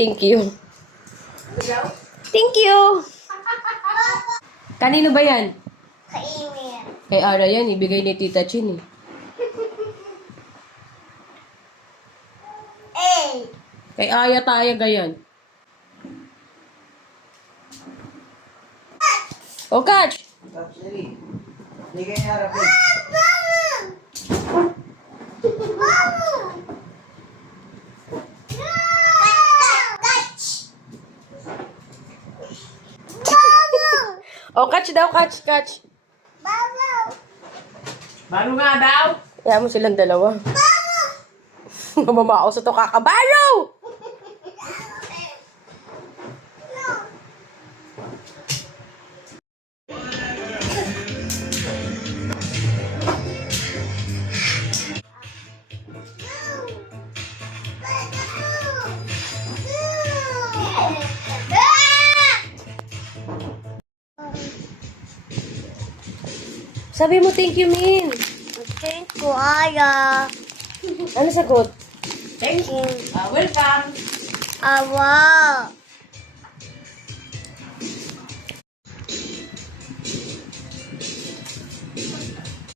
Thank you. Thank you. Kanino ba yan? Kainin. Kay Ara yan, ibigay ni Tita Chin eh. Eh. Kay Aya Taya gayan. O, catch! Tapos dali. Hindi kayo harap eh. O, catch daw, catch. Baro nga daw. Kaya mo silang dalawa. Mamamao sa to kakabaro! Sabi mo, thank you, Min. Thank you, Aya. Ano sagot? Thank you. Welcome. Awa.